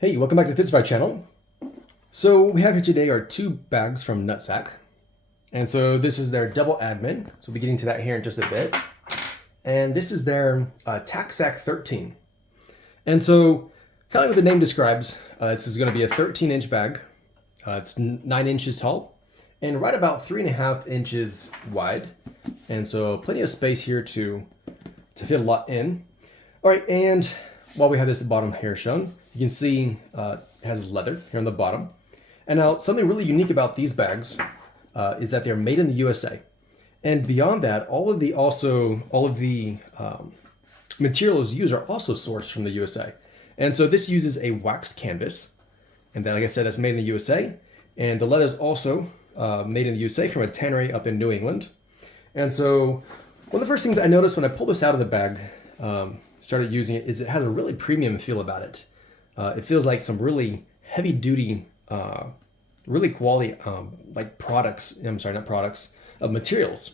Hey, welcome back to the Nutsac channel. So what we have here today are two bags from Nutsac. And so this is their double admin. So we'll be getting to that here in just a bit. And this is their TACSAC 13. And so kind of like what the name describes, this is going to be a 13-inch bag. It's 9 inches tall and right about 3.5 inches wide. And so plenty of space here to fit a lot in. All right, and while we have this bottom here shown, you can see it has leather here on the bottom. And now something really unique about these bags is that they're made in the USA. And beyond that, all of the materials used are also sourced from the USA. And so this uses a waxed canvas. And then, like I said, that's made in the USA. And the leather is also made in the USA from a tannery up in New England. And so one of the first things I noticed when I pulled this out of the bag, started using it, is it has a really premium feel about it. It feels like some really heavy duty, really quality, like products, I'm sorry, not products, materials.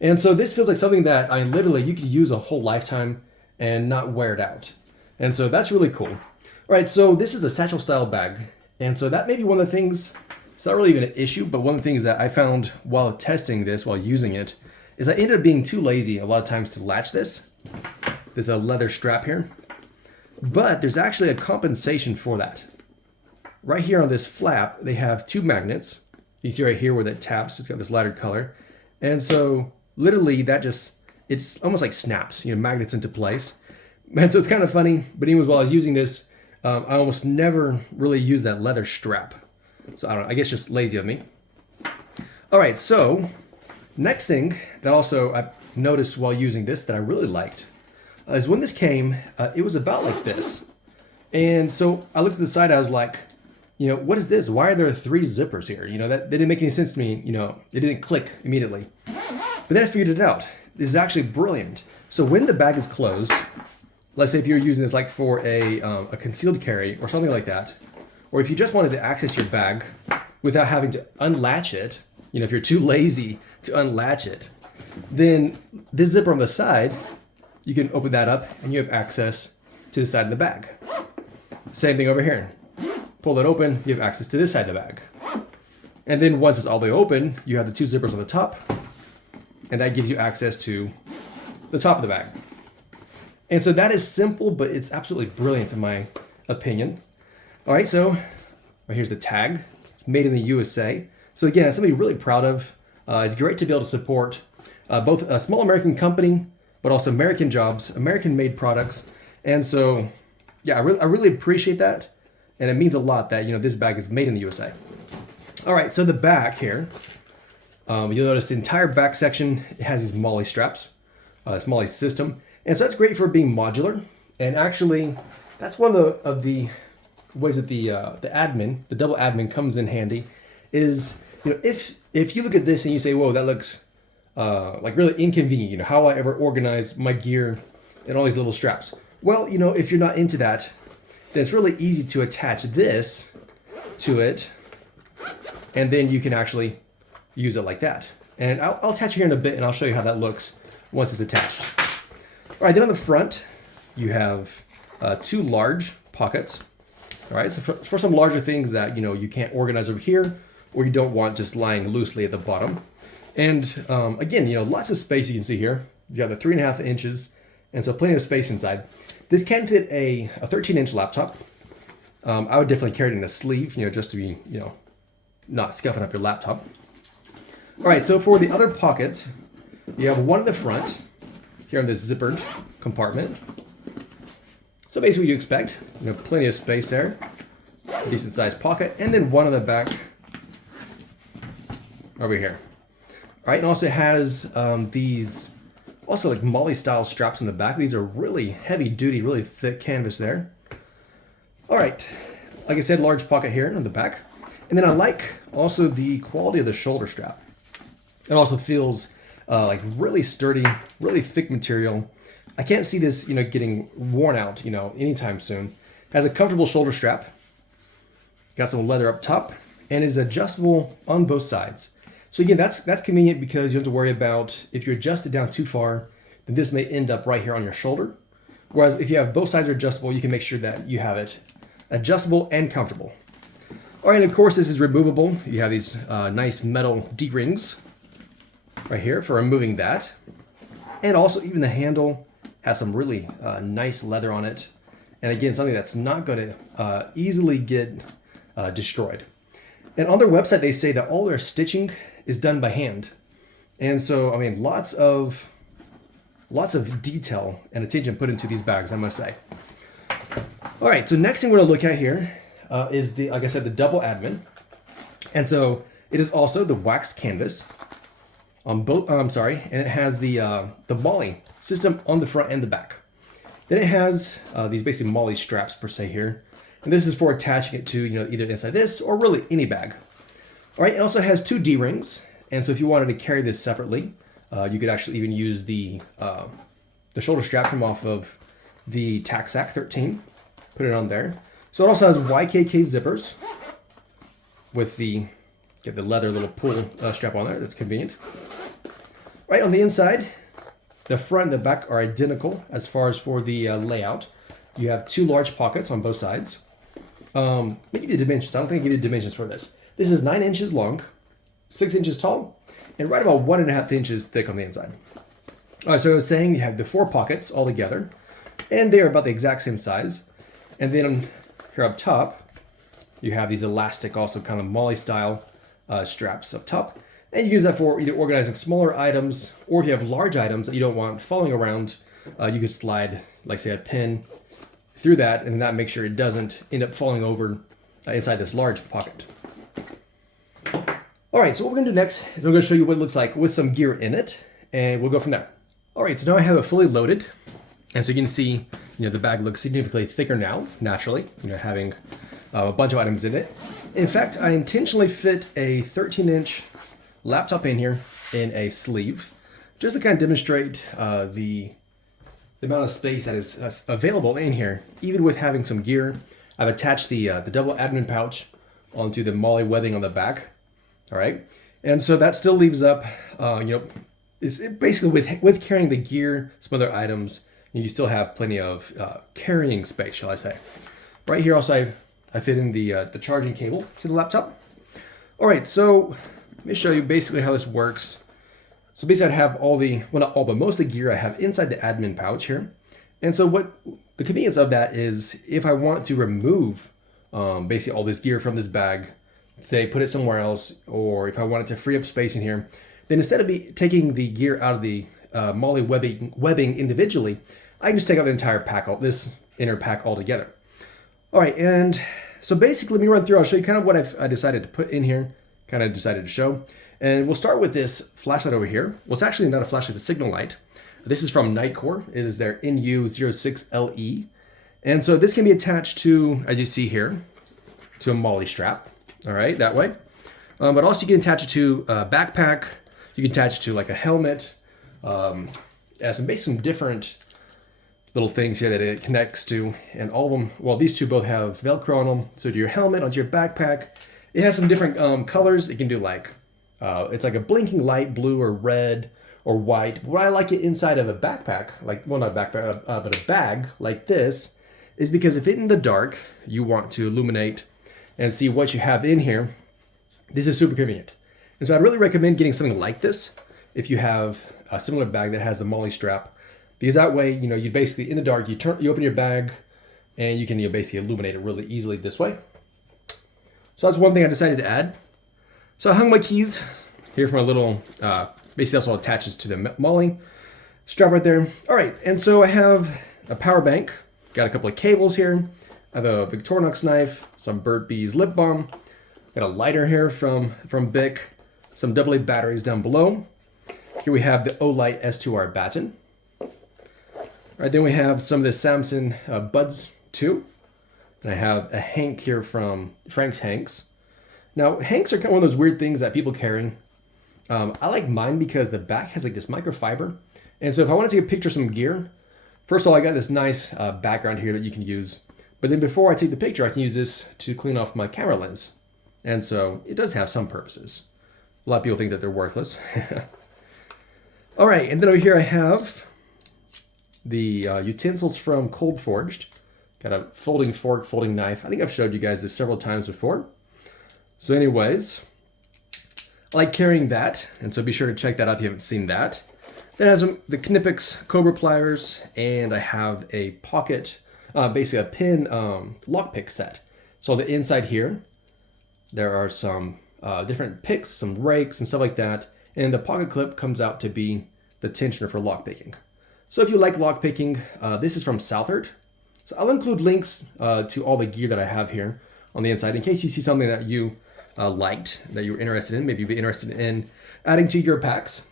And so this feels like something that you could use a whole lifetime and not wear it out. And so that's really cool. All right, so this is a satchel style bag. And so that may be one of the things, it's not really even an issue, but one of the things that I found while testing this, while using it, is I ended up being too lazy a lot of times to latch this. There's a leather strap here, but there's actually a compensation for that. Right here on this flap, they have two magnets. You can see right here where that taps, it's got this laddered color. And so literally it's almost like snaps, magnets into place. And so it's kind of funny, but anyways, while I was using this, I almost never really use that leather strap. So I don't know, I guess just lazy of me. All right, so next thing that also I noticed while using this that I really liked is when this came, it was about like this. And so I looked at the side, I was like, what is this? Why are there 3 zippers here? That didn't make any sense to me. It didn't click immediately. But then I figured it out. This is actually brilliant. So when the bag is closed, let's say if you're using this like for a concealed carry or something like that, or if you just wanted to access your bag without having to unlatch it, if you're too lazy to unlatch it, then this zipper on the side, you can open that up and you have access to the side of the bag. Same thing over here. Pull it open, you have access to this side of the bag. And then once it's all the way open, you have the 2 zippers on the top, and that gives you access to the top of the bag. And so that is simple, but it's absolutely brilliant in my opinion. All right, so right here's the tag. It's made in the USA. So again, it's something I'm really proud of. It's great to be able to support both a small American company, but also American jobs, American-made products. And so, yeah, I really appreciate that. And it means a lot that, this bag is made in the USA. All right, so the back here, you'll notice the entire back section has these MOLLE straps, this MOLLE system. And so that's great for being modular. And actually, that's one of the ways that the double admin comes in handy is, if you look at this and you say, whoa, that looks like really inconvenient, how will I ever organize my gear and all these little straps? Well, if you're not into that, then it's really easy to attach this to it, and then you can actually use it like that. And I'll attach it here in a bit, and I'll show you how that looks once it's attached. All right, then on the front, you have 2 large pockets. All right, so for some larger things that you can't organize over here, or you don't want just lying loosely at the bottom. And again, lots of space you can see here. You got the 3.5 inches, and so plenty of space inside. This can fit a 13-inch laptop. I would definitely carry it in a sleeve, just to be, not scuffing up your laptop. All right, so for the other pockets, you have one in the front, here in this zippered compartment. So basically what you expect, plenty of space there, decent sized pocket, and then one in the back over here. All right, and also has these also like MOLLE style straps in the back. These are really heavy duty, really thick canvas there. All right, like I said, large pocket here in the back. And then I like also the quality of the shoulder strap. It also feels like really sturdy, really thick material. I can't see this, getting worn out, anytime soon. It has a comfortable shoulder strap. Got some leather up top, and it is adjustable on both sides. So again, that's convenient because you don't have to worry about if you adjust it down too far, then this may end up right here on your shoulder. Whereas if you have both sides are adjustable, you can make sure that you have it adjustable and comfortable. All right, and of course this is removable. You have these nice metal D-rings right here for removing that. And also even the handle has some really nice leather on it. And again, something that's not going to easily get destroyed. And on their website, they say that all their stitching is done by hand. And so, I mean, lots of detail and attention put into these bags, I must say. All right, so next thing we're gonna look at here is the, like I said, the double admin. And so it is also the wax canvas on both, and it has the MOLLE system on the front and the back. Then it has these basically MOLLE straps per se here. And this is for attaching it to, you know, either inside this or really any bag. All right, it also has 2 D-rings. And so if you wanted to carry this separately, you could actually even use the shoulder strap from off of the TACSAC 13, put it on there. So it also has YKK zippers with the leather little pull strap on there. That's convenient. Right on the inside, the front and the back are identical as far as for the layout. You have 2 large pockets on both sides. Maybe the dimensions. I don't think I give you the dimensions for this. This is 9 inches long, 6 inches tall, and right about 1.5 inches thick on the inside. All right, so I was saying you have the 4 pockets all together, and they are about the exact same size. And then here up top, you have these elastic, also kind of MOLLE style straps up top. And you can use that for either organizing smaller items, or if you have large items that you don't want falling around, you could slide, like say, a pin through that, and that makes sure it doesn't end up falling over inside this large pocket. All right, so what we're gonna do next is I'm gonna show you what it looks like with some gear in it, and we'll go from there. All right, so now I have it fully loaded, and so you can see, you know, the bag looks significantly thicker now, naturally, you know, having a bunch of items in it. In fact, I intentionally fit a 13-inch laptop in here in a sleeve, just to kind of demonstrate the amount of space that is available in here, even with having some gear. I've attached the double admin pouch onto the MOLLE webbing on the back. All right, and so that still leaves up, you know, is basically with carrying the gear, some other items, you still have plenty of carrying space, shall I say. Right here also I fit in the charging cable to the laptop. All right, so let me show you basically how this works. So basically I have all the, well not all, but most of the gear I have inside the admin pouch here. And so what the convenience of that is, if I want to remove basically all this gear from this bag, say put it somewhere else, or if I wanted to free up space in here, then instead of taking the gear out of the MOLLE webbing individually, I can just take out the entire pack, this inner pack altogether. All right, and so basically let me run through, I'll show you kind of what I decided to put in here, kind of decided to show. And we'll start with this flashlight over here. Well, it's actually not a flashlight, it's a signal light. This is from Nitecore. It is their NU06LE. And so this can be attached to, as you see here, to a MOLLE strap. All right, that way. But also you can attach it to a backpack. You can attach it to like a helmet. Has some different little things here that it connects to. And all of them, well, these two both have Velcro on them. So to your helmet, onto your backpack. It has some different colors. It can do like, it's like a blinking light blue or red or white. What I like it inside of a backpack, like, well, not a backpack, but a bag like this, is because if it's in the dark, you want to illuminate and see what you have in here, this is super convenient. And so I'd really recommend getting something like this if you have a similar bag that has the MOLLE strap, because that way, you know, you basically, in the dark, you open your bag and you can, you know, basically illuminate it really easily this way. So that's one thing I decided to add. So I hung my keys here from a little, basically that's all attaches to the MOLLE strap right there. All right, and so I have a power bank, got a couple of cables here. I have a Victorinox knife, some Burt's Bees lip balm, got a lighter here from Bic, some AA batteries down below. Here we have the Olight S2R baton. All right, then we have some of the Samson Buds 2. And I have a Hank here from Frank's Hanks. Now, Hanks are kind of one of those weird things that people carry. I like mine because the back has like this microfiber. And so if I want to take a picture of some gear, first of all, I got this nice background here that you can use. But then before I take the picture, I can use this to clean off my camera lens. And so it does have some purposes. A lot of people think that they're worthless. All right, and then over here I have the utensils from Cold Forged. Got a folding fork, folding knife. I think I've showed you guys this several times before. So anyways, I like carrying that, and so be sure to check that out if you haven't seen that. Then it has the Knipex Cobra pliers, and I have a pocket, basically a pin lockpick set. So on the inside here, there are some different picks, some rakes and stuff like that, and the pocket clip comes out to be the tensioner for lockpicking. So if you like lockpicking, this is from Southard. So I'll include links to all the gear that I have here on the inside in case you see something that you liked, that you were interested in, maybe you'd be interested in adding to your packs.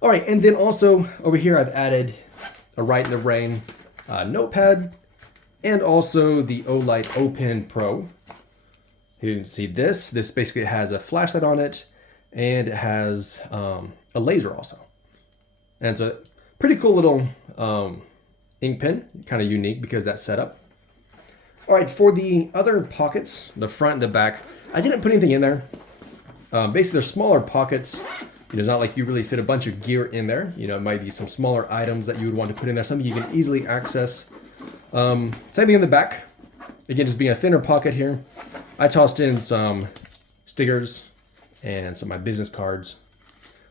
All right, and then also over here I've added a Ride in the Rain notepad and also the Olight O-Pen Pro. You didn't see this. This basically has a flashlight on it and it has a laser also. And it's a pretty cool little ink pen, kind of unique because that's set up. All right, for the other pockets, the front and the back, I didn't put anything in there. Basically, they're smaller pockets. It's not like you really fit a bunch of gear in there. It might be some smaller items that you would want to put in there, something you can easily access. Same thing in the back. Again, just being a thinner pocket here. I tossed in some stickers and some of my business cards.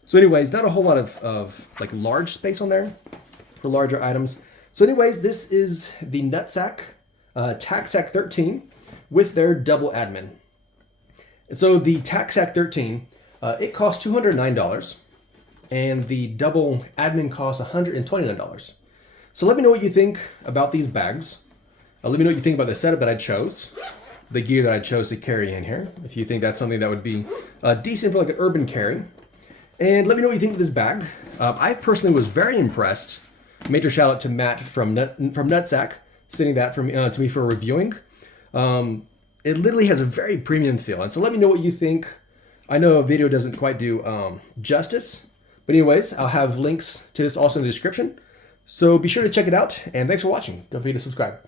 So anyways, not a whole lot of like large space on there for larger items. So anyways, this is the Nutsac TACSAC 13 with their double admin. And so the TACSAC 13, it costs $209 and the double admin costs $129. So let me know what you think about these bags. Let me know what you think about the setup that I chose, the gear that I chose to carry in here. If you think that's something that would be decent for like an urban carry. And let me know what you think of this bag. I personally was very impressed. Major shout out to Matt from Nutsac, sending that to me for reviewing. It literally has a very premium feel. And so let me know what you think. I know a video doesn't quite do justice. But anyways, I'll have links to this also in the description. So be sure to check it out. And thanks for watching. Don't forget to subscribe.